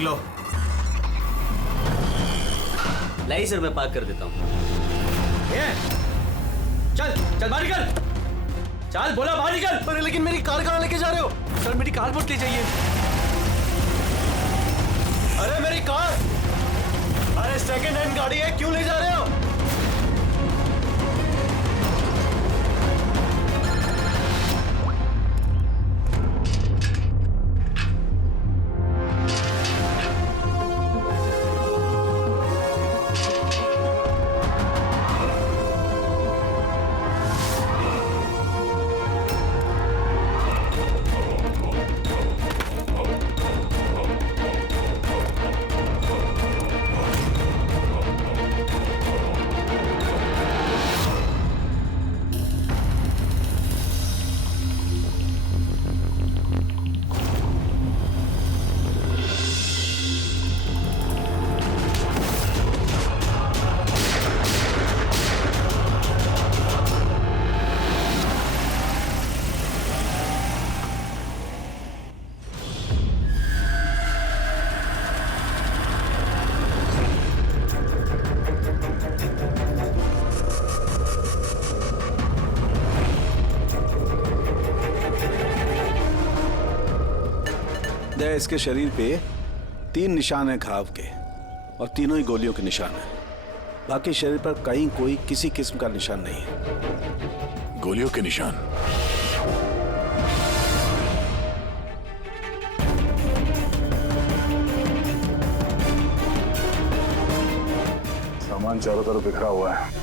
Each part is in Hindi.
निकलो। लाई सर, मैं पार्क कर देता हूँ। चल चल बाहर निकल, चल बोला बाहर निकल। अरे लेकिन मेरी कार कहाँ लेके जा रहे हो? सर मेरी कार मत ले जाइए। अरे मेरी कार, अरे सेकंड हैंड गाड़ी है, क्यों ले जा रहे हो? इसके शरीर पे 3 निशान हैं घाव के और तीनों ही गोलियों के निशान हैं। बाकी शरीर पर कहीं कोई किसी किस्म का निशान नहीं है। गोलियों के निशान? सामान चारों तरफ बिखरा हुआ है।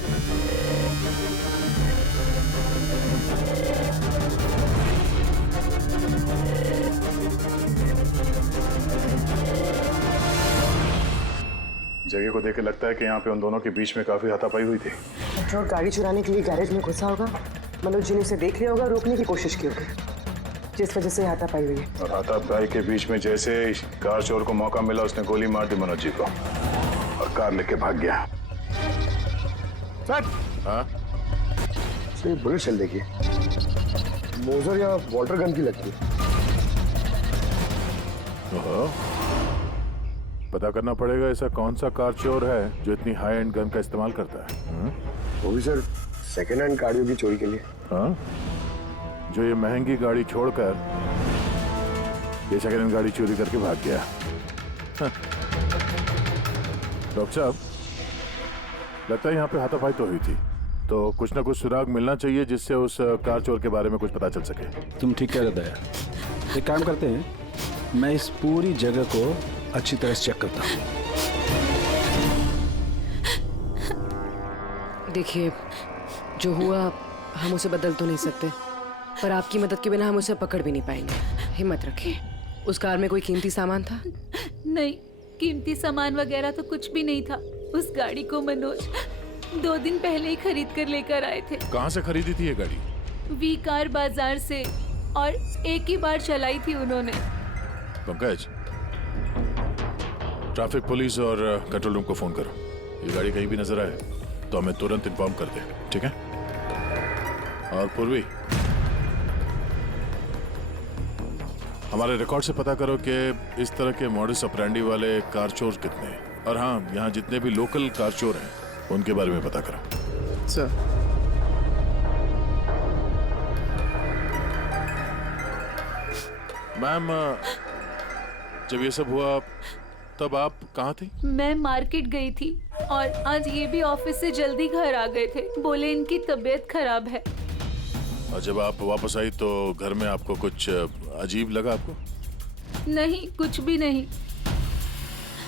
जगह को देख के लगता है कि यहाँ पे उन दोनों के बीच में काफी हाथापाई हुई थी। पेट्रोल गाड़ी चुराने के लिए गैरेज में घुसा होगा। मनोज जी ने उसे देख लिया होगा, रोकने की कोशिश की होगी, जिस वजह से हाथापाई हुई है। और हाथापाई के बीच में जैसे कार चोर को मौका मिला, उसने गोली मार दी मनोज जी को और कार लेके भाग गया। सर, हाँ? ये बुलेट चल देखिए, मोजर या वाटर गन की लगती है। पता करना पड़ेगा ऐसा कौन सा कार चोर है जो इतनी हाई एंड गन का इस्तेमाल करता है। वो भी सर सेकेंड हैंड गाड़ियों की चोरी के लिए। हाँ, जो ये महंगी गाड़ी छोड़कर ये सेकेंड हैंड गाड़ी चोरी करके भाग गया। डॉक्टर साहब, लगता है यहाँ पे हाथापाई तो हुई थी, तो कुछ ना कुछ सुराग मिलना चाहिए जिससे उस कार चोर के बारे में कुछ पता चल सके। तुम ठीक कह रहे दया। एक काम करते हैं, मैं इस पूरी जगह को अच्छी तरह से चेक करता हूँ। देखिए, जो हुआ हम उसे बदल तो नहीं सकते, पर आपकी मदद के बिना हम उसे पकड़ भी नहीं पाएंगे। हिम्मत रखिए। उस कार में कोई कीमती सामान था? नहीं, कीमती सामान वगैरह तो कुछ भी नहीं था। उस गाड़ी को मनोज 2 दिन पहले ही खरीद कर लेकर आए थे। कहाँ से खरीदी थी ये गाड़ी? वी कार बाजार से, और एक ही बार चलाई थी उन्होंने। पंकज, ट्रैफिक पुलिस और कंट्रोल रूम को फोन करो। ये गाड़ी कहीं भी नजर आए तो हमें तुरंत इन्फॉर्म कर दे, ठीक है? और पूर्वी, हमारे रिकॉर्ड से पता करो कि इस तरह के मॉडस ऑपरेंडी वाले कार चोर कितने हैं। और हाँ, यहाँ जितने भी लोकल कार चोर हैं उनके बारे में पता करो। सर, मैम, जब ये सब हुआ तब आप कहाँ थी? मैं मार्केट गई थी और आज ये भी ऑफिस से जल्दी घर आ गए थे। बोले इनकी तबीयत खराब है। और जब आप वापस आई तो घर में आपको कुछ अजीब लगा आपको? नहीं, कुछ भी नहीं।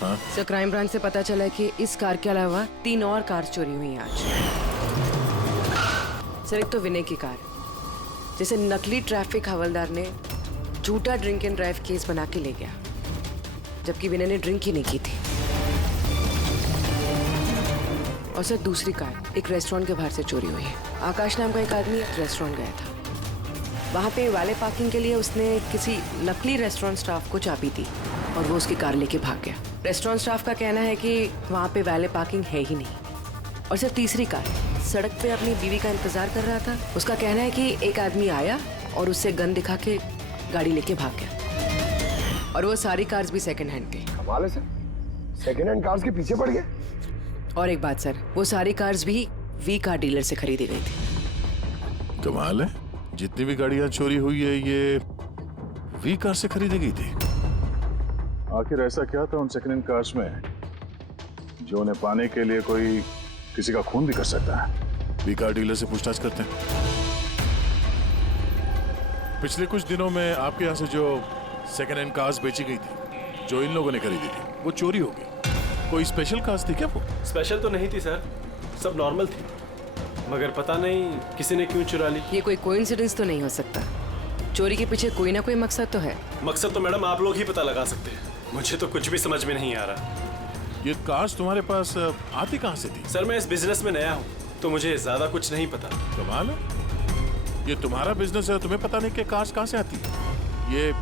हाँ? सर, क्राइम ब्रांच से पता चला है कि इस कार के अलावा 3 और कार चोरी हुई हैं आज। सर, एक तो विनय की कार, जिसे नकली ट्रैफिक हवलदार ने झूठा ड्रिंक एंड ड्राइव केस बना के ले गया, जबकि विनय ने ड्रिंक ही नहीं की थी। और सर, दूसरी कार एक रेस्टोरेंट के बाहर से चोरी हुई है। आकाश नाम का एक आदमी एक रेस्टोरेंट गया था, वहाँ पे वाले पार्किंग के लिए उसने किसी नकली रेस्टोरेंट स्टाफ को चाबी दी और वो उसकी कार लेके भाग गया। रेस्टोरेंट स्टाफ का कहना है कि वहाँ पे वाले पार्किंग है ही नहीं। और सर, तीसरी कार सड़क पे अपनी बीवी का इंतजार कर रहा था। उसका कहना है कि एक आदमी आया और उससे गन दिखा के गाड़ी लेके भाग गया। और वो सारी कार्स भी सेकंड हैंड थे। कमाल है सर, सेकेंड हैंड कार्स के पीछे पड़ गए। और एक बात सर, वो सारी कार्स भी वी कार डीलर से खरीदी गई थी। कमाल है, जितनी भी गाड़ियां चोरी हुई है ये वी कार से खरीदी गई थी। आखिर ऐसा क्या था उन सेकंड हैंड कार्स में जो उन्हें पाने के लिए कोई किसी का खून भी कर सकता है? वी कार डीलर से पूछताछ करते हैं। पिछले कुछ दिनों में आपके यहाँ से जो सेकंड हैंड कार्स बेची गई थी, जो इन लोगों ने खरीदी थी, वो चोरी हो गई। कोई स्पेशल कार्स थी क्या वो? स्पेशल तो नहीं थी सर, सब नॉर्मल थी, मगर पता नहीं किसी ने क्यों चुरा ली। ये कोई कोइंसिडेंस तो नहीं हो सकता। चोरी के पीछे कोई ना कोई मकसद तो है। मकसद तो मैडम आप लोग ही पता लगा सकते हैं, मुझे तो कुछ भी समझ में नहीं आ रहा। ये कार्स तुम्हारे पास आती कहाँ से थी? सर मैं इस बिजनेस में नया हूँ तो मुझे ज्यादा कुछ नहीं पता। कमाल है, ये तुम्हारा बिजनेस है, तुम्हें पता नहीं कि कार्स कहाँ से आती है? ये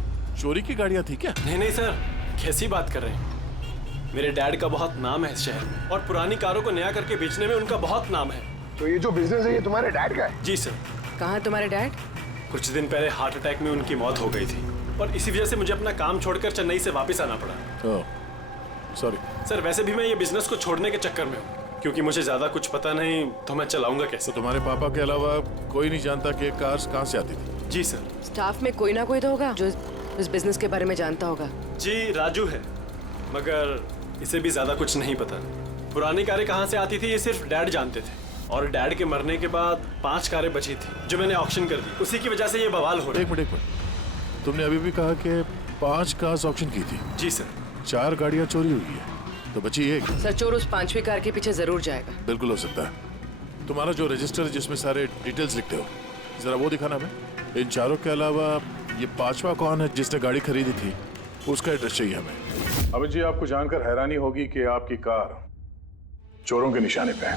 चोरी की गाड़ियाँ थी क्या? नहीं नहीं सर, कैसी बात कर रहे हैं? मेरे डैड का बहुत नाम है इस शहर में और पुरानी कारों को नया करके बेचने में उनका बहुत नाम है। तो ये जो बिजनेस है ये तुम्हारे डैड का है? जी सर। कहाँ तुम्हारे डैड? कुछ दिन पहले हार्ट अटैक में उनकी मौत हो गई थी और इसी वजह से मुझे अपना काम छोड़कर चेन्नई से वापस आना पड़ा। सॉरी सर, वैसे भी मैं ये बिजनेस को छोड़ने के चक्कर में हूँ, क्योंकि मुझे ज्यादा कुछ पता नहीं तो मैं चलाऊंगा कैसे। तो तुम्हारे पापा के अलावा कोई नहीं जानता कि कार्स कहाँ से आती थी? जी सर। स्टाफ में कोई ना कोई तो होगा जो इस बिजनेस के बारे में जानता होगा। जी राजू है, मगर इसे भी ज्यादा कुछ नहीं पता। पुरानी कारें कहाँ से आती थी ये सिर्फ डैड जानते थे, और डैड के मरने के बाद 5 कारें बची थी जो मैंने ऑक्शन कर दी, उसी की वजह से ये बवाल हो रहा है। एक मिनट, तुमने अभी भी कहा कि 5 कार्स ऑक्शन की थी। जी सर। 4 गाड़ियाँ चोरी हुई है तो बची एक। सर चोर उस 5वीं कार के पीछे जरूर जाएगा। बिल्कुल हो सकता है। तुम्हारा जो रजिस्टर है जिसमें सारे डिटेल्स लिखते हो, जरा वो दिखाना हमें। इन 4 के अलावा ये 5वां कौन है जिसने गाड़ी खरीदी थी, उसका एड्रेस चाहिए हमें। अमित जी, आपको जानकर हैरानी होगी कि आपकी कार चोरों के निशाने पे है।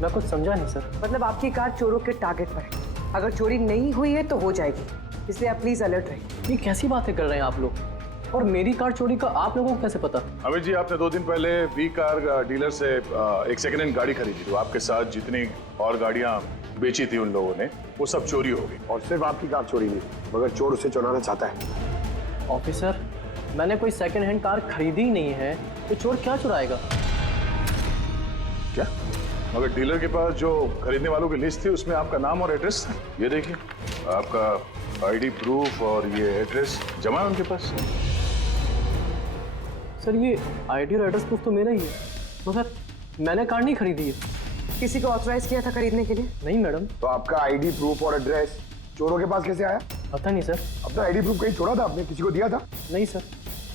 मैं कुछ समझा नहीं सर। मतलब आपकी कार चोरों के टारगेट पर है। अगर चोरी नहीं हुई है तो हो जाएगी, इसलिए आप प्लीज अलर्ट रहिए। ये कैसी बातें कर रहे हैं आप लोग? और मेरी कार चोरी का आप लोगों को कैसे पता? अमित जी, आपने 2 दिन पहले वी कार डीलर से एक सेकंड हैंड गाड़ी खरीदी थी। आपके साथ जितनी और गाड़ियां बेची थी उन लोगों ने, वो सब चोरी हो गई। और सिर्फ आपकी कार चोरी नहीं, मगर चोर उसे चुराना चाहता है। ऑफिसर, मैंने कोई सेकंड हैंड कार खरीदी ही नहीं है, तो चोर क्या चुराएगा? क्या? मगर डीलर के पास जो खरीदने वालों की लिस्ट थी उसमें आपका नाम और एड्रेस था। ये देखिए, आपका आईडी प्रूफ और ये एड्रेस जमा है उनके पास। सर ये आईडी और एड्रेस प्रूफ तो मेरा ही है, मगर मैंने कार नहीं खरीदी है। किसी को ऑथराइज किया था खरीदने के लिए? नहीं मैडम। तो आपका आईडी प्रूफ और एड्रेस चोरों के पास कैसे आया? पता नहीं सर। अपना आईडी प्रूफ कहीं छोड़ा था आपने? किसी को दिया था? नहीं सर,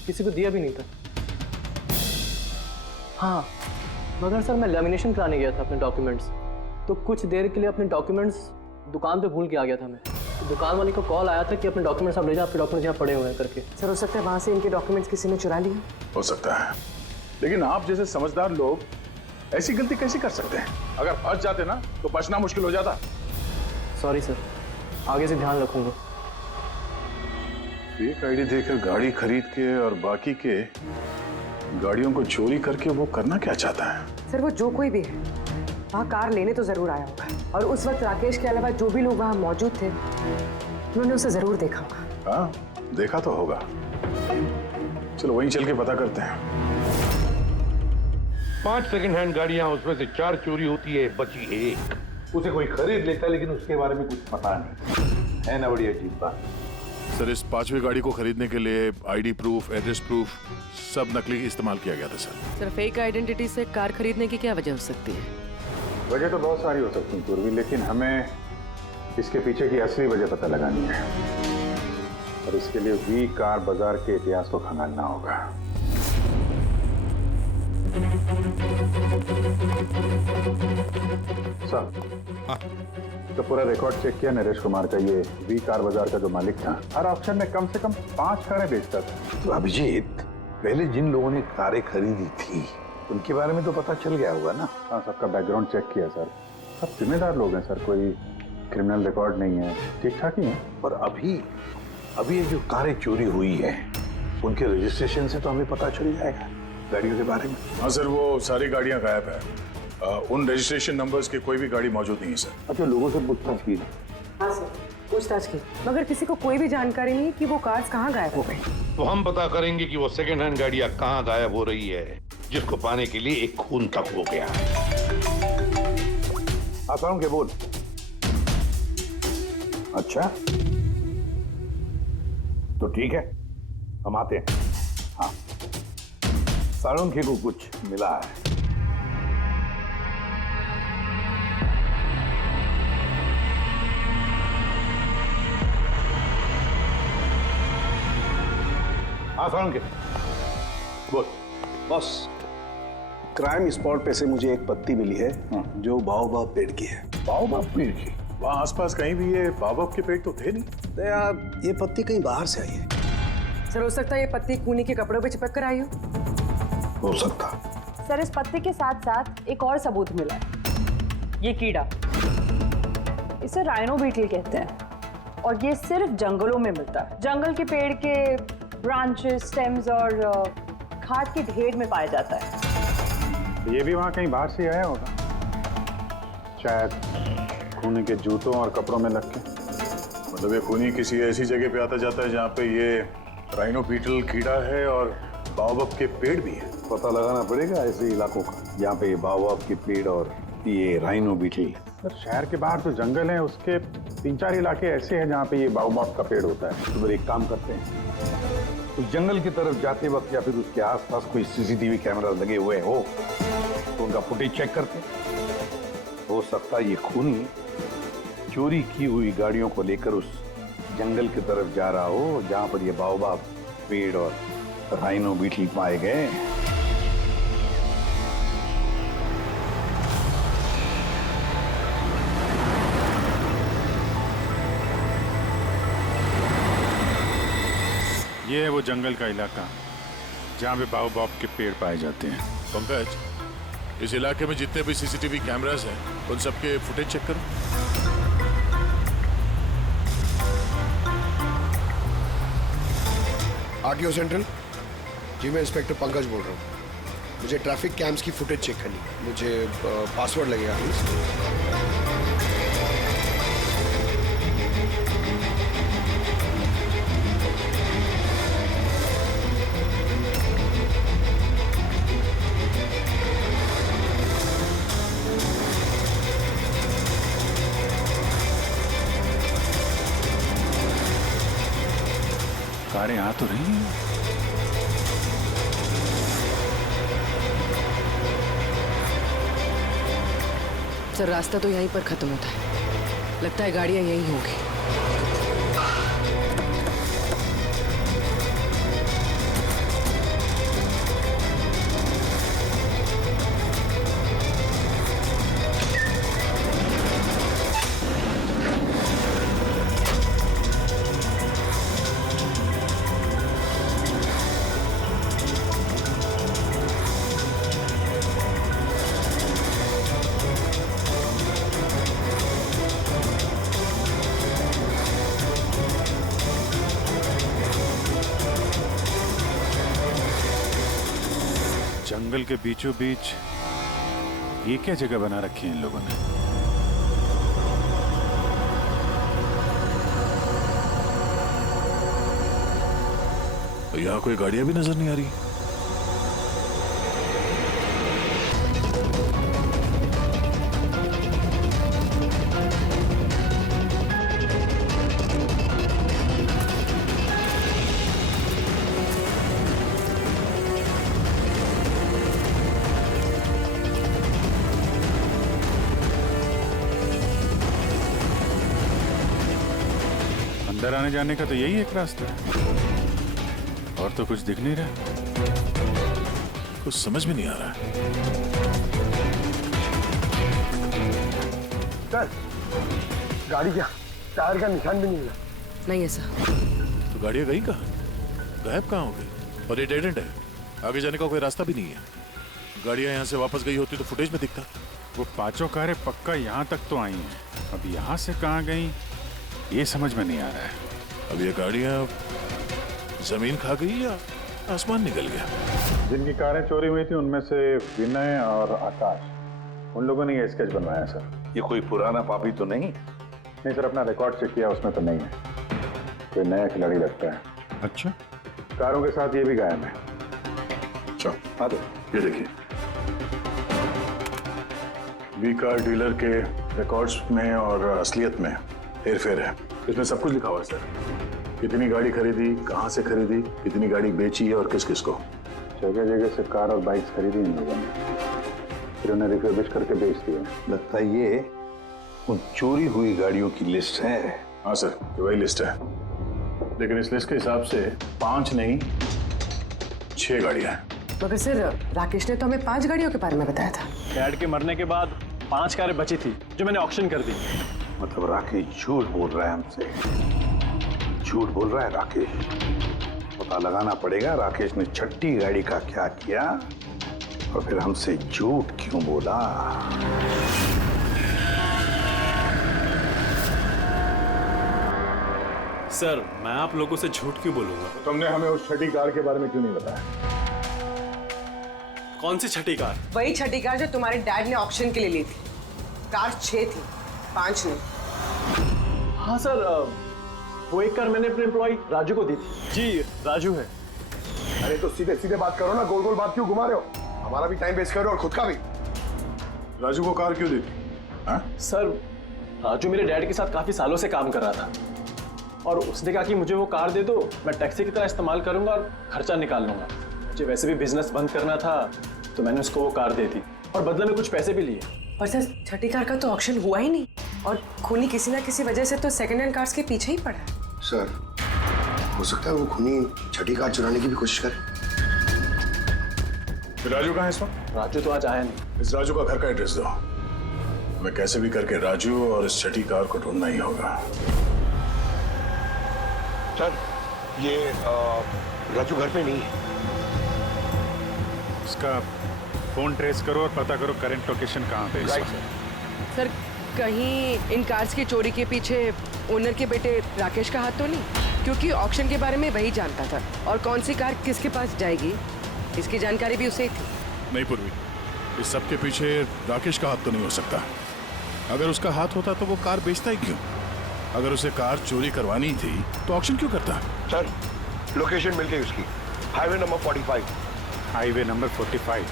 किसी को दिया भी नहीं था। हाँ, मगर सर मैं लेमिनेशन कराने गया था अपने डॉक्यूमेंट्स, तो कुछ देर के लिए अपने डॉक्यूमेंट्स दुकान पे भूल के आ गया था मैं। तो दुकान वाले को कॉल आया था कि अपने डॉक्यूमेंट्स आप ले जाओ, आपके डॉक्यूमेंट्स यहाँ पड़े हुए हैं करके। सर हो सकता है वहाँ से इनके डॉक्यूमेंट्स किसी ने चुरा लिए। हो सकता है, लेकिन आप जैसे समझदार लोग ऐसी गलती कैसे कर सकते हैं? अगर फंस जाते ना तो बचना मुश्किल हो जाता। सॉरी सर, आगे से ध्यान रखूंगा। फेक आईडी देकर गाड़ी खरीद के और बाकी के गाड़ियों को चोरी करके वो करना क्या चाहता है? सर वो जो कोई भी है वहाँ कार लेने तो जरूर आया होगा, और उस वक्त राकेश के अलावा जो भी लोग वहाँ मौजूद थे उन्होंने उसे जरूर देखा होगा। हाँ, देखा तो होगा। चलो वहीं चल के पता करते हैं। 5 सेकंड हैंड गाड़ियां, उसमें से 4 चोरी होती है, बची एक। उसे कोई खरीद लेता है लेकिन उसके बारे में कुछ पता नहीं है ना। बड़ी अजीब बात। सर इस 5वीं गाड़ी को खरीदने के लिए आईडी प्रूफ, एड्रेस प्रूफ सब नकली इस्तेमाल किया गया था सर। सर फेक आइडेंटिटी से कार खरीदने की क्या वजह हो सकती है? वजह तो बहुत सारी हो सकती है पूर्वी, लेकिन हमें इसके पीछे की असली वजह पता लगानी है, और इसके लिए वी कार बाजार के इतिहास को खंगालना होगा। तो पूरा रिकॉर्ड चेक किया नरेश कुमार का। ये वी कार बाजार का जो मालिक था, हर ऑक्शन में कम से कम 5 कारें बेचता था। तो अभिजीत, पहले जिन लोगों ने कारें खरीदी थी उनके बारे में तो पता चल गया होगा ना? हाँ, सबका बैकग्राउंड चेक किया सर। सब जिम्मेदार लोग हैं सर, कोई क्रिमिनल रिकॉर्ड नहीं है, ठीक ठाक ही है। और अभी ये जो कारें चोरी हुई है उनके रजिस्ट्रेशन से तो हमें पता चल जाएगा गाड़ियों के बारे में। हाँ सर, वो सारी गाड़ियाँ गायब है। उन रजिस्ट्रेशन नंबर्स की कोई भी गाड़ी मौजूद नहीं है सर। अच्छा, लोगों से पूछताछ की? हाँ सर, पूछताछ की, मगर किसी को कोई भी जानकारी नहीं कि वो कार्स कहाँ गायब हो गए। तो हम पता करेंगे कि वो सेकेंड हैंड गाड़ियां कहाँ गायब हो रही है, जिसको पाने के लिए एक खून तक हो गया। सारुण के बोल। अच्छा तो ठीक है, हम आते हैं। हाँ, सारुण को कुछ मिला है। हाँ सारुण के बोल। बॉस, क्राइम स्पॉट पे से मुझे एक पत्ती मिली है जो बाओबाब पेड़ की है। बाओबाब पेड़ की? वहाँ आसपास कहीं भी ये बाबा के पेड़ तो थे नहीं। तो यार ये पत्ती कहीं बाहर से आई है। सर हो सकता है ये पत्ती खूनी के कपड़ों पे चिपक कर आई हो सकता। सर इस पत्ते के साथ साथ एक और सबूत मिला है। ये कीड़ा, इसे राइनो बीटल कहते हैं और ये सिर्फ जंगलों में मिलता है। जंगल के पेड़ के ब्रांचेस, स्टेम्स और खाद के ढेर में पाया जाता है। ये भी वहाँ कहीं बाहर से आया होगा, शायद खूनी के जूतों और कपड़ों में लग के। मतलब ये खूनी किसी ऐसी जगह पे आता जाता है जहाँ पे ये राइनो बीटल कीड़ा है और बाओबाब के पेड़ भी है। पता लगाना पड़ेगा ऐसे इलाकों का जहाँ पे बाओबाब के पेड़ और ये राइनो बीटल। सर शहर के बाहर तो जंगल है, उसके 3-4 इलाके ऐसे हैं जहाँ पे ये बाओबाब का पेड़ होता है। तो फिर एक काम करते हैं, उस जंगल की तरफ जाते वक्त या फिर उसके आसपास कोई सीसीटीवी कैमरा लगे हुए हो तो उनका फुटेज चेक करते हैं। हो सकता है ये खूनी चोरी की हुई गाड़ियों को लेकर उस जंगल की तरफ जा रहा हो जहां पर ये बाओबाब पेड़ और राइनो बीटल पाए गए। ये है वो जंगल का इलाका जहाँ पे बाओबाब के पेड़ पाए जाते हैं। पंकज, इस इलाके में जितने भी सीसीटीवी कैमरास हैं उन सबके फुटेज चेक करो। आरटीओ सेंट्रल जी, मैं इंस्पेक्टर पंकज बोल रहा हूँ। मुझे ट्रैफिक कैम्स की फुटेज चेक करनी है। मुझे पासवर्ड लगेगा प्लीज। कारें आ तो रही हैं। सर रास्ता तो यहीं पर खत्म होता है, लगता है गाड़ियां यहीं होंगी। जंगल के बीचों बीच ये क्या जगह बना रखी है इन लोगों ने? तो यहाँ कोई गाड़ियां भी नजर नहीं आ रही। अंदर आने जाने का तो यही एक रास्ता है, और तो कुछ दिख नहीं रहा। कुछ समझ में नहीं आ रहा है। सर गाड़ी क्या टायर का निशान भी नहीं मिला। नहीं है सर। तो गाड़ियां गई कहाँ? गायब कहाँ हो गई? और ये डेड एंड है, आगे जाने का कोई रास्ता भी नहीं है। गाड़ियां यहाँ से वापस गई होती तो फुटेज में दिखता। वो पांचों कारें पक्का यहाँ तक तो आई हैं, अब यहाँ से कहाँ गई ये समझ में नहीं आ रहा है। अब ये गाड़ियां जमीन खा गई या आसमान निकल गया? जिनकी कारें चोरी हुई थी उनमें से विनय और आकाश, उन लोगों ने ये स्केच बनवाया सर। ये कोई पुराना पापी तो नहीं? नहीं सर, अपना रिकॉर्ड चेक किया, उसमें तो नहीं है। कोई नया खिलाड़ी लगता है। अच्छा, कारों के साथ ये भी गायब है। चलो आ दो। ये देखिए, वी कार डीलर के रिकॉर्ड्स में और असलियत में हेरफेर है। इसमें सब कुछ लिखा हुआ है सर। कितनी गाड़ी खरीदी, कहाँ से खरीदी, कितनी गाड़ी बेची है और किस किस को। जगह जगह से कार और बाइक्स खरीदी इन लोगों ने, फिर उन्हें रिफर्बिश करके बेच दिया। लगता है ये उन चोरी हुई गाड़ियों की लिस्ट है। हाँ सर, ये वही लिस्ट है, लेकिन इस लिस्ट के हिसाब से 5 नहीं 6 गाड़ियां हैं। मगर सर राकेश ने तो हमें 5 गाड़ियों के बारे में बताया था। डैड के मरने के बाद 5 कारें बची थी जो मैंने ऑक्शन कर दी। मतलब राकेश झूठ बोल रहा है हमसे, झूठ बोल रहा है राकेश। पता लगाना पड़ेगा राकेश ने छठी गाड़ी का क्या किया और फिर हमसे झूठ क्यों बोला। सर, मैं आप लोगों से झूठ क्यों बोलूंगा? तुमने हमें उस छठी कार के बारे में क्यों नहीं बताया? कौन सी छठी कार? वही छठी कार जो तुम्हारे डैड ने ऑक्शन के लिए ली थी। कार 6 थी, 5 नहीं। हाँ सर, वो एक कार मैंने अपने एम्प्लॉय राजू को दी थी। जी, राजू है। अरे तो सीधे सीधे बात करो ना, गोल गोल बात क्यों घुमा रहे हो? हमारा भी टाइम वेस्ट कर रहे हो और खुद का भी। राजू को कार क्यों दी थी? हाँ? सर, राजू मेरे डैड के साथ काफी सालों से काम कर रहा था और उसने कहा कि मुझे वो कार दे दो, मैं टैक्सी की तरह इस्तेमाल करूंगा और खर्चा निकाल लूंगा। मुझे वैसे भी बिजनेस बंद करना था तो मैंने उसको वो कार दे दी और बदले में कुछ पैसे भी लिए। पर सर छठी कार का तो ऑक्शन हुआ ही नहीं और खूनी किसी ना किसी वजह से तो सेकंड हैंड कार्स के पीछे ही पड़ा है। सर, हो सकता है वो खूनी छठी कार चुराने की भी कोशिश करे। राजू कहाँ है इस वक्त? राजू तो आज आया नहीं। इस राजू का घर का एड्रेस दो, मैं कैसे भी करके राजू और इस छठी कार को ढूंढना ही होगा। सर, ये राजू घर पे नहीं है। इसका फोन ट्रेस करो और पता करो करंट लोकेशन कहाँ पे है। सर कहीं इन कार्स की चोरी के पीछे ओनर के बेटे राकेश का हाथ तो नहीं? क्योंकि ऑक्शन के बारे में वही जानता था और कौन सी कार किसके पास जाएगी इसकी जानकारी भी उसे ही थी। नहीं पूर्वी, इस सब के पीछे राकेश का हाथ तो नहीं हो सकता। अगर उसका हाथ होता तो वो कार बेचता ही क्यों? अगर उसे कार चोरी करवानी थी तो ऑक्शन क्यों करता? सर, लोकेशन मिल गई उसकी, हाईवे नंबर 45। Highway number 45।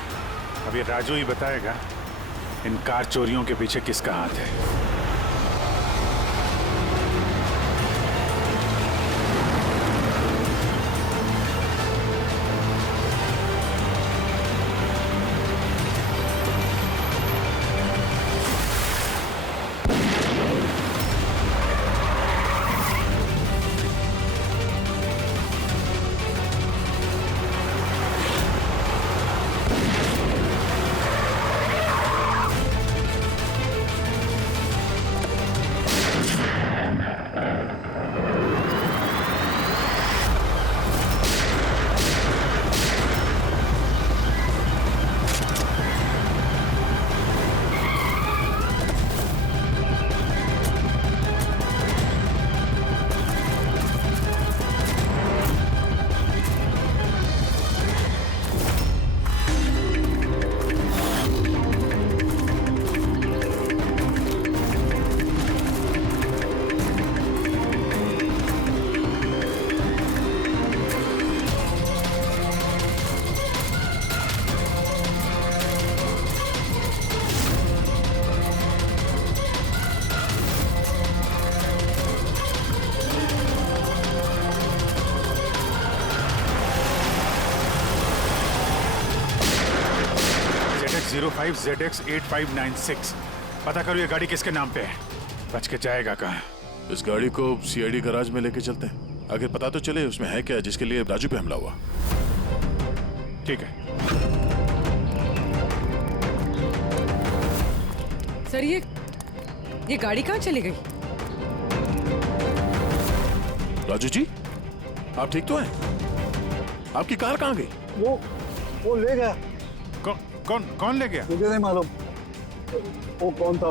अब ये राजू ही बताएगा इन कार चोरियों के पीछे किसका हाथ है। ZX05 ZX8596। पता करो ये गाड़ी किसके नाम पे है। बच के जाएगा कहाँ? इस गाड़ी को CID गैराज में लेके चलते हैं, आखिर पता तो चले उसमें है क्या जिसके लिए राजू पे हमला हुआ। ठीक है। सर ये गाड़ी कहाँ चली गई? राजू जी, आप ठीक तो हैं? आपकी कार कहाँ गई? वो ले गया। कौन ले गया? मुझे नहीं मालूम वो कौन था।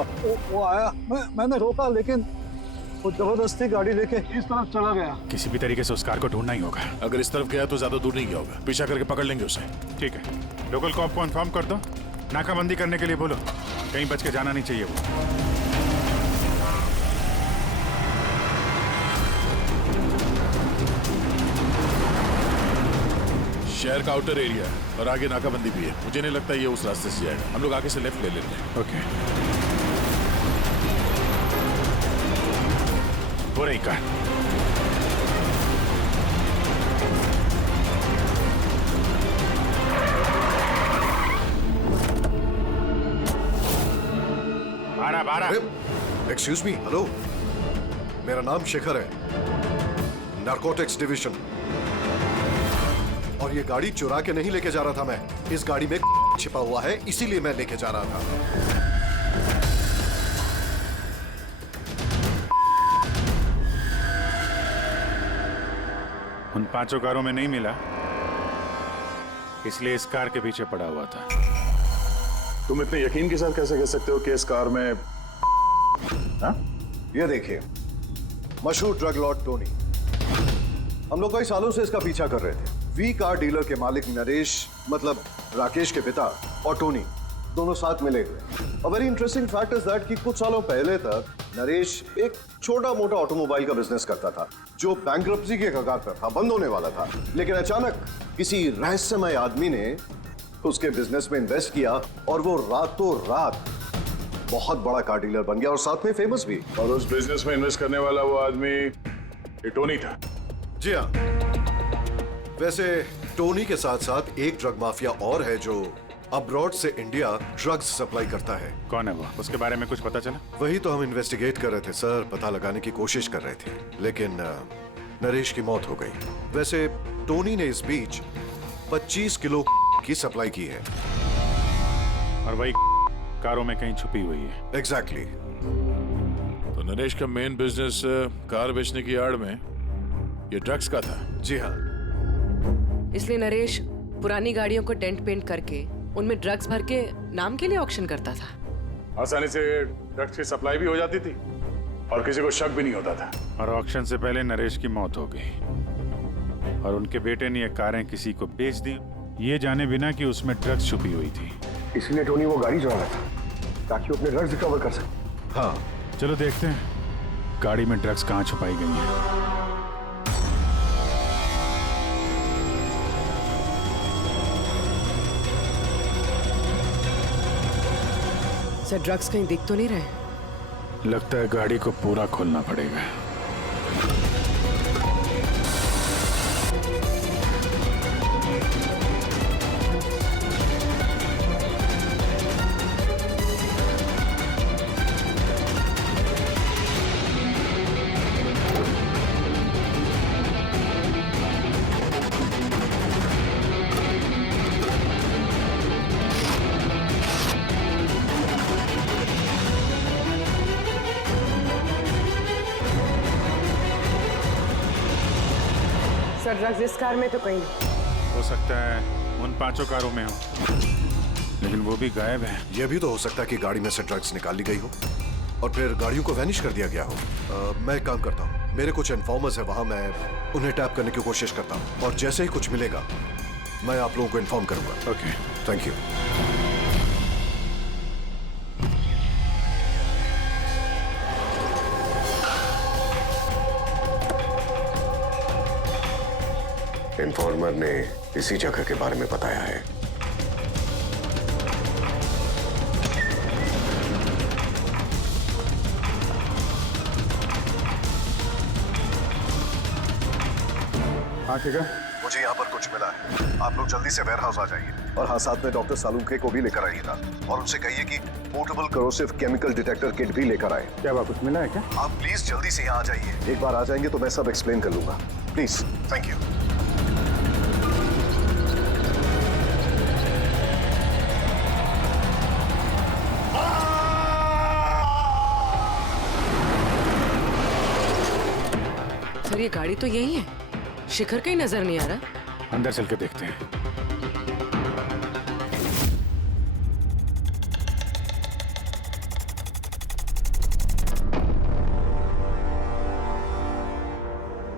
वो आया, मैंने रोका लेकिन वो जबरदस्ती गाड़ी लेके इस तरफ चला गया। किसी भी तरीके से उस कार को ढूंढना ही होगा। अगर इस तरफ गया तो ज्यादा दूर नहीं गया होगा, पीछा करके पकड़ लेंगे उसे। ठीक है, लोकल कॉप को इन्फॉर्म कर दो, नाकाबंदी करने के लिए बोलो, कहीं बच के जाना नहीं चाहिए वो। शहर का आउटर एरिया है और आगे नाकाबंदी भी है। मुझे नहीं लगता ये उस रास्ते से जाएगा। हम लोग आगे से लेफ्ट ले लेते हैं। ओके, वो रही कार। एक्सक्यूज मी, हेलो, मेरा नाम शेखर है, नारकोटिक्स डिवीजन। और ये गाड़ी चुरा के नहीं लेके जा रहा था मैं, इस गाड़ी में छिपा हुआ है, इसीलिए मैं लेके जा रहा था। उन 5 कारों में नहीं मिला, इसलिए इस कार के पीछे पड़ा हुआ था। तुम इतने यकीन के साथ कैसे कह सकते हो कि इस कार में? हाँ? ये देखिए, मशहूर ड्रग लॉर्ड टोनी, हम लोग कई सालों से इसका पीछा कर रहे थे। वी कार डीलर के मालिक नरेश, मतलब राकेश के पिता, और टोनी दोनों साथ मिले हुए। A very interesting fact is that कि कुछ सालों पहले तक नरेश एक छोटा मोटा ऑटोमोबाइल का बिजनेस करता था जो बैंक्रप्सी के कगार पर था, बंद होने वाला था। लेकिन अचानक किसी रहस्यमय आदमी ने उसके बिजनेस में इन्वेस्ट किया और वो रातों रात बहुत बड़ा कार डीलर बन गया और साथ में फेमस भी। और उस बिजनेस में इन्वेस्ट करने वाला वो आदमी ये टोनी था। जी हाँ, वैसे टोनी के साथ साथ एक ड्रग माफिया और है जो अब्रॉड से इंडिया ड्रग्स सप्लाई करता है। कौन है वो? उसके बारे में कुछ पता चला? वही तो हम इन्वेस्टिगेट कर रहे थे सर, पता लगाने की कोशिश कर रहे थे, लेकिन नरेश की मौत हो गई। वैसे टोनी ने इस बीच 25 किलो की सप्लाई की है और वही कारों में कहीं छुपी हुई है। एग्जैक्टली। तो नरेश का मेन बिजनेस कार बेचने की आड़ में ये ड्रग्स का था। जी हाँ। इसलिए नरेश पुरानी गाड़ियों को डेंट पेंट करके उनमें ड्रग्स भर के नाम के लिए ऑक्शन करता था। आसानी से ड्रग्स की सप्लाई भी हो जाती थी और किसी को शक भी नहीं होता था। और ऑक्शन से पहले नरेश की मौत हो गई और उनके बेटे ने ये कारें किसी को बेच दी, ये जाने बिना कि उसमें ड्रग्स छुपी हुई थी। इसलिए टोनी वो गाड़ी चुरा रहा था ताकि वो अपने ड्रग्स रिकवर कर सके। हाँ, चलो देखते हैं गाड़ी में ड्रग्स कहाँ छुपाई गई हैं। सर, ड्रग्स कहीं दिख तो नहीं रहे? लगता है गाड़ी को पूरा खोलना पड़ेगा। सर, ड्रग्स इस कार में तो कहीं नहीं। हो सकता है उन 5 कारों में हो, लेकिन वो भी गायब है। यह भी तो हो सकता है कि गाड़ी में से ड्रग्स निकाल ली गई हो और फिर गाड़ियों को वैनिश कर दिया गया हो। मैं एक काम करता हूँ, मेरे कुछ इन्फॉर्मर्स है वहां, मैं उन्हें टैप करने की कोशिश करता हूँ और जैसे ही कुछ मिलेगा मैं आप लोगों को इन्फॉर्म करूंगा। Okay, thank you. इन्फॉर्मर ने इसी जगह के बारे में बताया है। हाँ ठीक है। मुझे यहाँ पर कुछ मिला है, आप लोग जल्दी से वेयर हाउस आ जाइए और हाँ, साथ में डॉक्टर सालुंखे को भी लेकर आइएगा और उनसे कहिए कि portable corrosive chemical detector kit भी लेकर आए। क्या बात, कुछ मिला है क्या? आप प्लीज जल्दी से यहाँ आ जाइए। एक बार आ जाएंगे तो मैं सब एक्सप्लेन कर लूंगा। Please, thank you. सर, ये गाड़ी तो यही है, शिखर कहीं नजर नहीं आ रहा। अंदर चल के देखते हैं।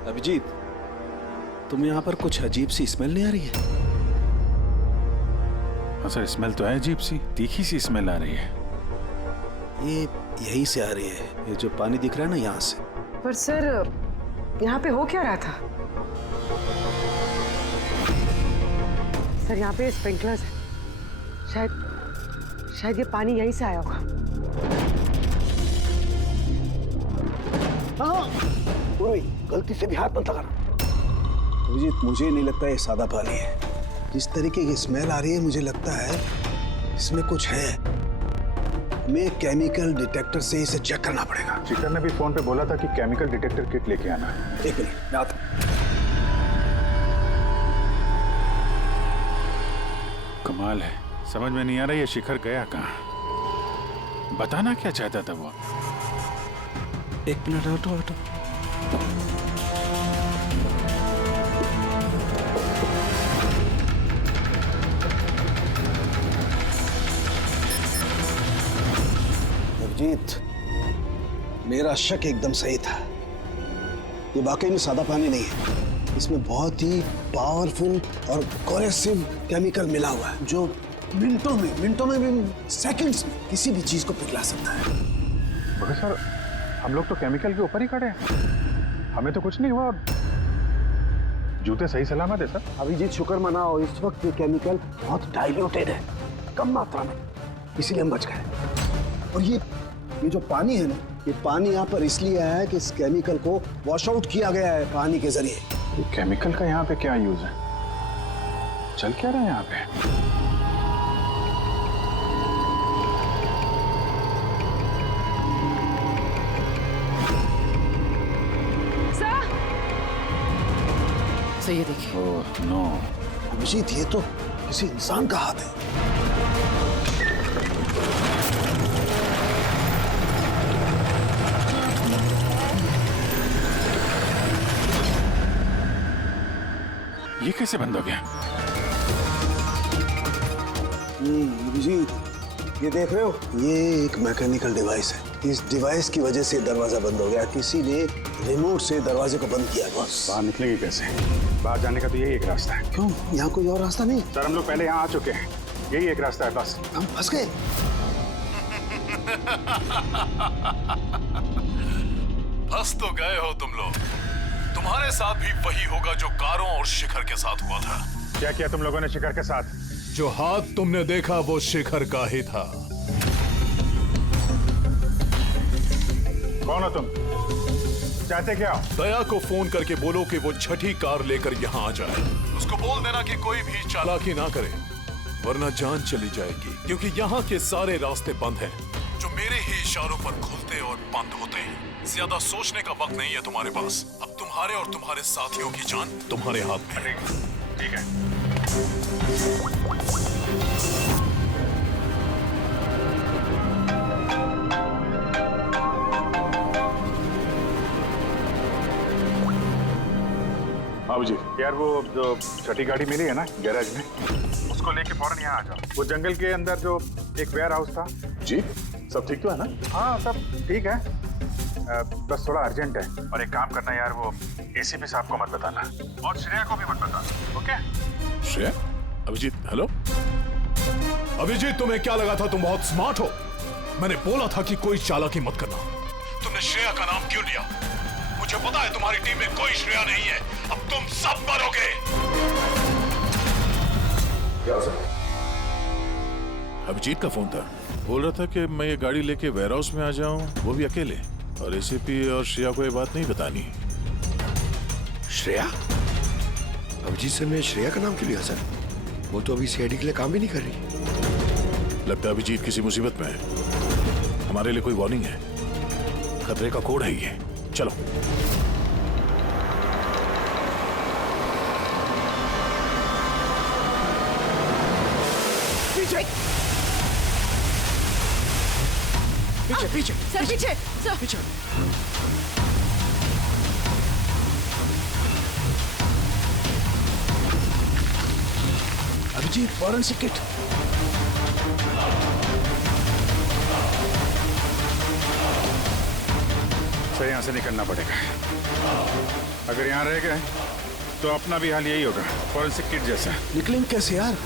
अभिजीत, तुम यहाँ पर कुछ अजीब सी स्मेल नहीं आ रही है? हाँ सर, स्मेल तो है अजीब सी, तीखी सी स्मेल आ रही है। ये यहीं से आ रही है, ये जो पानी दिख रहा है ना, यहाँ से। पर सर, यहाँ पे हो क्या रहा था? सर यहाँ पे स्प्रिंकलर्स है, शायद ये पानी यहीं से आया होगा। गलती से भी हाथ मत लगाना। अभिजीत, मुझे नहीं लगता ये सादा पानी है। जिस तरीके की स्मेल आ रही है मुझे लगता है इसमें कुछ है। हमें केमिकल डिटेक्टर से इसे चेक करना पड़ेगा। चिकन ने भी फोन पे बोला था कि केमिकल डिटेक्टर किट लेके आना है। एक मिनट, मैं आता हूं। कमाल है, समझ में नहीं आ रहा ये शिखर गया कहाँ। बताना क्या चाहता था वो। एक मिनट, हटो। अभिजीत, मेरा शक एकदम सही था। ये वाकई में सादा पानी नहीं है। इसमें बहुत ही पावरफुल और कोरेसिव केमिकल मिला हुआ है जो मिनटों में भी, सेकंड्स में किसी भी चीज को पिघला सकता है। मगर सर, हम लोग तो केमिकल के ऊपर ही खड़े हैं, हमें तो कुछ नहीं हुआ। जूते सही सलामत है सर। अभिजीत, शुक्र मनाओ, इस वक्त ये केमिकल बहुत डाइल्यूटेड है, कम मात्रा में, इसीलिए हम बच गए। और ये जो पानी है ना, ये पानी यहाँ पर इसलिए आया है कि इस केमिकल को वॉश आउट किया गया है पानी के जरिए। ये केमिकल का यहाँ पे क्या यूज है? चल क्या रहा है यहाँ पे? सर ये देखिए। Oh no. अभिजीत, ये तो किसी इंसान का हाथ है। ये कैसे बंद हो गया? अभिजीत, ये देख रहे हो, ये एक मैकेनिकल डिवाइस है। इस डिवाइस की वजह से दरवाजा बंद हो गया। किसी ने रिमोट से दरवाजे को बंद किया। बस बाहर निकलेंगे कैसे? बाहर जाने का तो यही एक रास्ता है। क्यों, यहाँ कोई और रास्ता नहीं? सर, हम लोग पहले यहाँ आ चुके हैं, यही एक रास्ता है बस। हम फंस गए। फंस तो गए हो तुम लोग। तुम्हारे साथ भी वही होगा जो कारों और शिखर के साथ हुआ था। क्या किया तुम लोगों ने शिखर के साथ? जो हाथ तुमने देखा वो शिखर का ही था। कौन हो तुम? चाहते क्या हो? दया को फोन करके बोलो कि वो छठी कार लेकर यहाँ आ जाए। उसको बोल देना कि कोई भी चालाकी ना करे, वरना जान चली जाएगी। क्योंकि यहाँ के सारे रास्ते बंद हैं, जो मेरे ही इशारों पर खुलते और बंद होते हैं। ज्यादा सोचने का वक्त नहीं है तुम्हारे पास। अब तुम्हारे और तुम्हारे साथियों की जान तुम्हारे हाथ में है। ठीक है। बाबू जी, यार वो जो छठी गाड़ी मिली है ना गैराज में, उसको लेके फौरन यहाँ आ जाओ। वो जंगल के अंदर जो एक वेयर हाउस था। जी, सब ठीक तो है ना? हाँ, सब ठीक है। बस थोड़ा अर्जेंट है। और एक काम करना यार, वो एसीपी साहब को मत बताना और श्रेया को भी मत बताना, ओके? श्रेया? अभिजीत, हेलो अभिजीत, तुम्हें क्या लगा था तुम बहुत स्मार्ट हो? मैंने बोला था कि कोई चालाकी मत करना। तुमने श्रेया का नाम क्यों लिया? मुझे पता है तुम्हारी टीम में कोई श्रेया नहीं है। अब तुम सब मरोगे। क्या सर? अभिजीत का फोन था, बोल रहा था कि मैं ये गाड़ी लेके वेयर हाउस में आ जाऊं, वो भी अकेले। और एसीपी और श्रेया को ये बात नहीं बतानी। श्रेया? अभिजीत सर ने श्रेया का नाम क्यों लिया सर? वो तो अभी सीआईडी के लिए काम भी नहीं कर रही। लगता है अभिजीत किसी मुसीबत में है। हमारे लिए कोई वार्निंग है, खतरे का कोड है ये। चलो। पीछे पीछे सर, पीछे सर, पीछे। Abhijit, forensic kit. सर, यहाँ से निकलना पड़ेगा। अगर यहाँ रह गए तो अपना भी हाल यही होगा, फॉरेंसिक किट जैसा। निकलेंगे कैसे यार?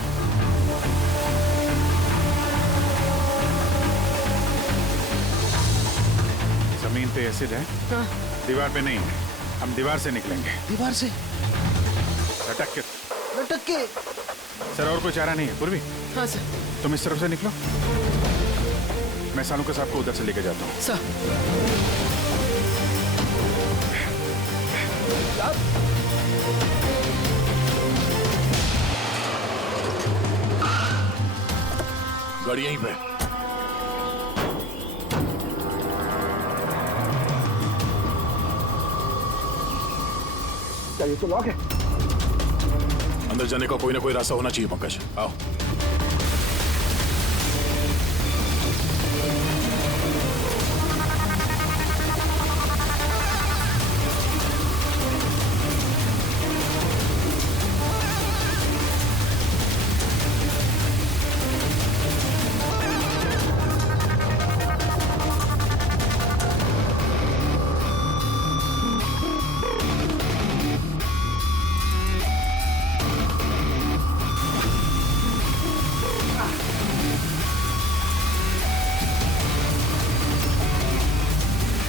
जमीन पे एसिड है, दीवार पे नहीं है। हम दीवार से निकलेंगे। दीवार से? लटक के। लटक के? सर और कोई चारा नहीं है पूर्वी? हाँ सर। तुम इस तरफ से निकलो, मैं सानू के साहब को उधर से लेकर जाता हूँ। सर गाड़ी यहीं पे। क्या ये तो लॉक है? अंदर जाने का कोई ना कोई रास्ता होना चाहिए पंकज, आओ।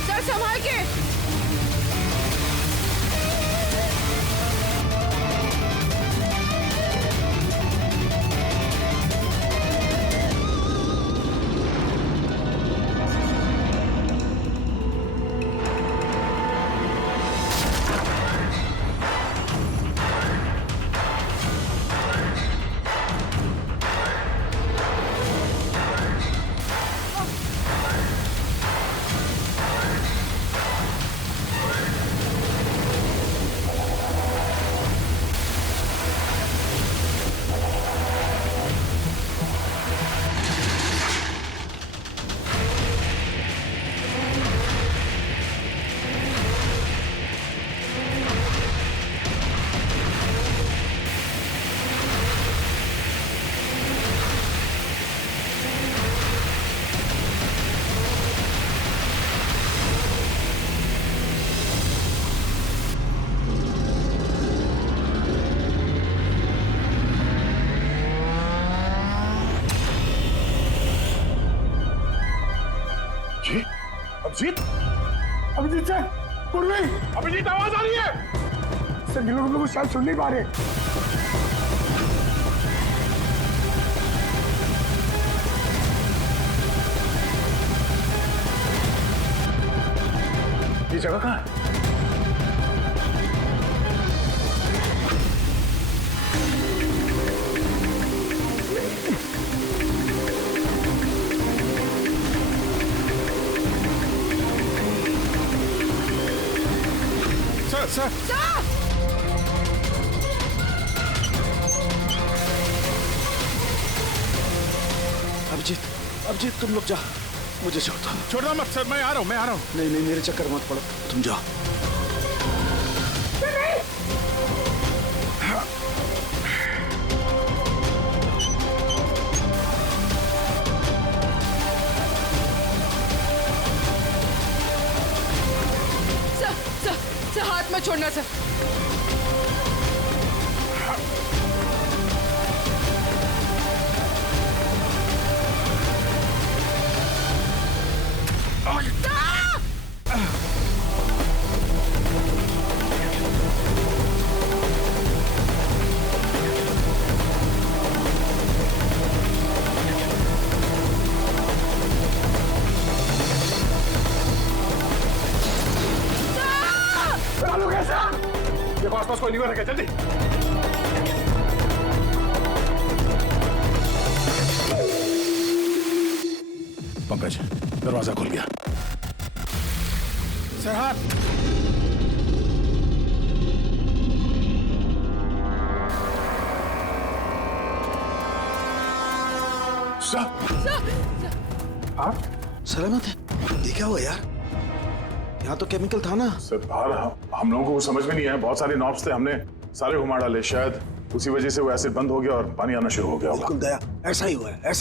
सर संभाल के। अभिजीत, अभिजीत सर, पूर्वी, अभिजीत आवाज आ रही है। सर ये लोग हम लोग को शायद सुन नहीं पा रहे। ये जगह कहाँ है? सर अभिजीत तुम लोग जा, मुझे छोड़ना मत सर, मैं आ रहा हूँ। नहीं मेरे चक्कर मत पड़ो, तुम जाओ। सर हाथ मत छोड़ना सर। देखो आसपास कोई नहीं रखे, जल्दी। पंकज दरवाजा खुल गया। सर हाथ। हाँ सलामत है? ये क्या हुआ यार? यहाँ तो केमिकल था ना। सर बाहर हम लोगों को समझ में नहीं आया, बहुत सारे नॉब्स थे, हमने सारे घुमा डाले, शायद उसी वजह से वो एसिड बंद हो गया और पानी आना शुरू हो गया। बिल्कुल दया, ऐसा ही हुआ है।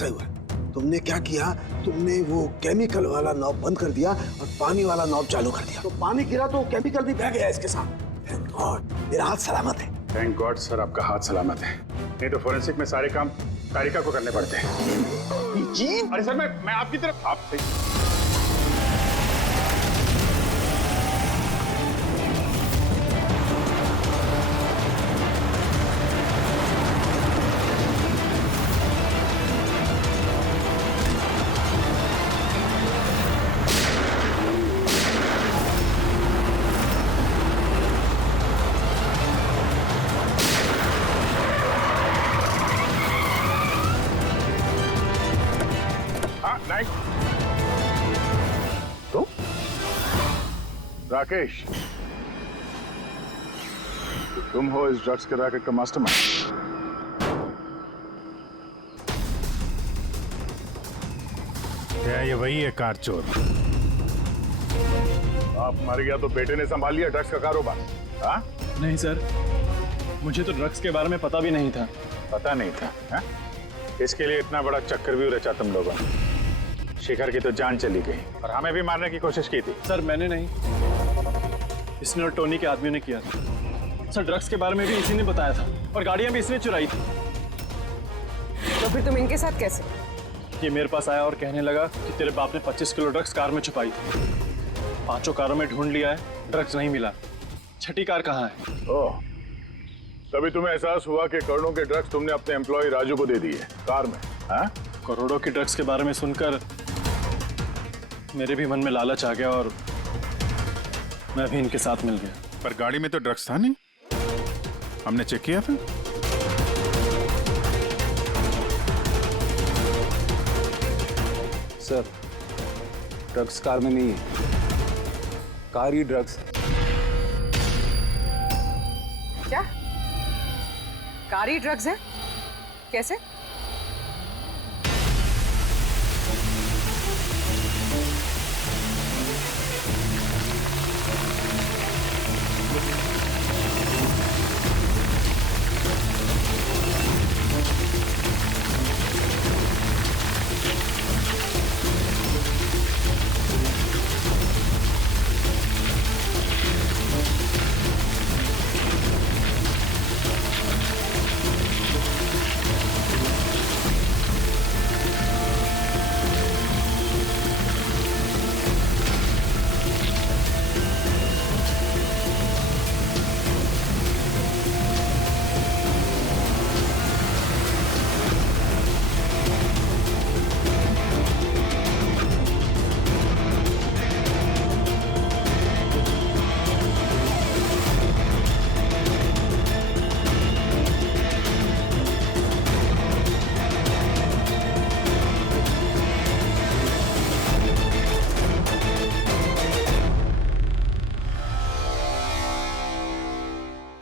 तुमने क्या किया, तुमने वो केमिकल वाला नॉब बंद कर दिया और पानी वाला नॉब चालू कर दिया, तो पानी गिरा तो केमिकल भी बह गया इसके साथ। थैंक गॉड मेरा हाथ सलामत है। थैंक गॉड सर आपका हाथ सलामत है, नहीं तो फोरेंसिक में सारे काम कारिका को करने पड़ते हैं। जी अरे सर मैं आपकी तरफ आपसे तुम राकेश, तो तुम हो इस ड्रग्स के रैकेट का मास्टरमाइंड। क्या ये वही है कार चोर? आप मर गया तो बेटे ने संभाल लिया ड्रग्स का कारोबार? हाँ? नहीं सर, मुझे तो ड्रग्स के बारे में पता भी नहीं था। पता नहीं था? हाँ? इसके लिए इतना बड़ा चक्कर भी रचा तुम लोगों ने। शिखर की तो जान चली गई और हमें भी मारने की कोशिश की थी। सर मैंने नहीं, इसने और टोनी के आदमियों ने किया था। सर ड्रग्स के बारे में भी इसी ने बताया था और गाड़ियां भी इसने चुराई थी। तो फिर तुम इनके साथ कैसे? ये मेरे पास आया और कहने लगा कि तेरे बाप ने 25 किलो ड्रग्स कार में छुपाई थी। 5 कारों में ढूंढ लिया है, ड्रग्स नहीं मिला। 6ठी कार कहाँ है? ओह, तभी तुम्हें एहसास हुआ कि करोड़ों के ड्रग्स तुमने अपने एम्प्लॉय राजू को दे दिए कार में। हाँ? करोड़ों के ड्रग्स के बारे में सुनकर मेरे भी मन में लालच आ गया और मैं भी इनके साथ मिल गया। पर गाड़ी में तो ड्रग्स था नहीं, हमने चेक किया था। सर, ड्रग्स कार में नहीं है, कार ही ड्रग्स है। क्या? कार ही ड्रग्स है? कैसे?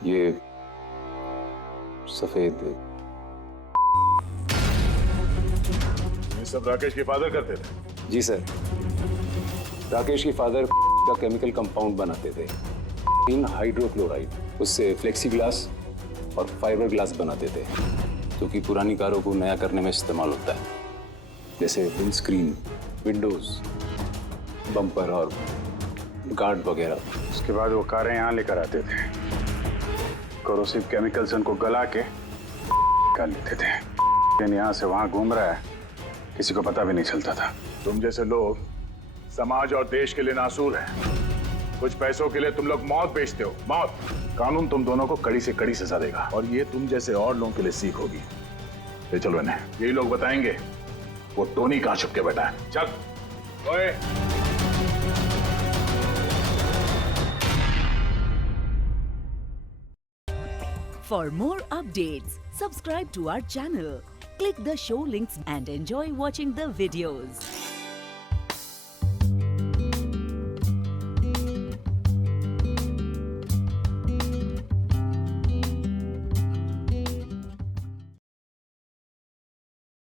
ये सफेद, ये सब राकेश के फादर करते थे? जी सर, राकेश के फादर का केमिकल कंपाउंड बनाते थे, हाइड्रोक्लोराइड। उससे फ्लेक्सी ग्लास और फाइबर ग्लास बनाते थे, जो कि पुरानी कारों को नया करने में इस्तेमाल होता है, जैसे विंड स्क्रीन, विंडोज, बम्पर और गार्ड वगैरह। उसके बाद वो कारें यहाँ लेकर आते थे, कोरोसिव केमिकल से उनको गला के निकाल लेते थे। लेकिन यहाँ से वहाँ घूम रहा है, किसी को पता भी नहीं चलता था। तुम जैसे लोग समाज और देश के लिए नासूर हैं। कुछ पैसों के लिए तुम लोग मौत बेचते हो, मौत। कानून तुम दोनों को कड़ी से कड़ी सजा देगा और ये तुम जैसे और लोगों के लिए सीख होगी। ले चलो इन्हें, यही लोग बताएंगे वो टोनी कहाँ छुप के बैठा है। चल ओए। For more updates, subscribe to our channel, click the show links and enjoy watching the videos.